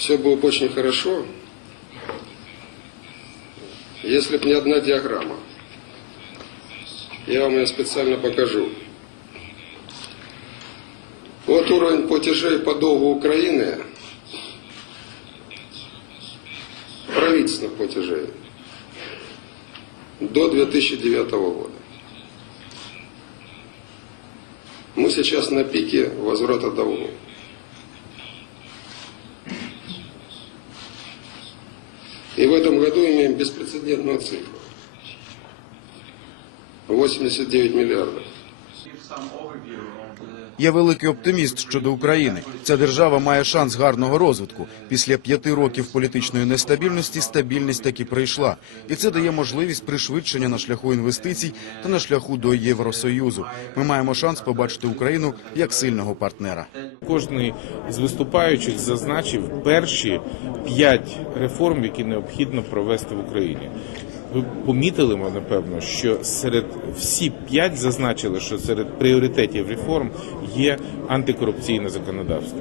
все было бы очень хорошо, если бы не одна диаграмма. Я вам ее специально покажу. Вот уровень платежей по долгу Украины, правительственных платежей, до 2009 года. Мы сейчас на пике возврата долгов. И в этом году имеем беспрецедентную цифру. 89 миллиардов. Я великий оптиміст щодо України. Ця держава має шанс гарного розвитку. Після п'яти років політичної нестабільності стабільність таки прийшла, і це дає можливість пришвидшення на шляху інвестицій та на шляху до Євросоюзу. Ми маємо шанс побачити Україну як сильного партнера. Кожний з виступаючих зазначив перші п'ять реформ, які необхідно провести в Україні. Ви помітили, напевно, що серед всі п'ять зазначили, що серед пріоритетів реформ є антикорупційне законодавство.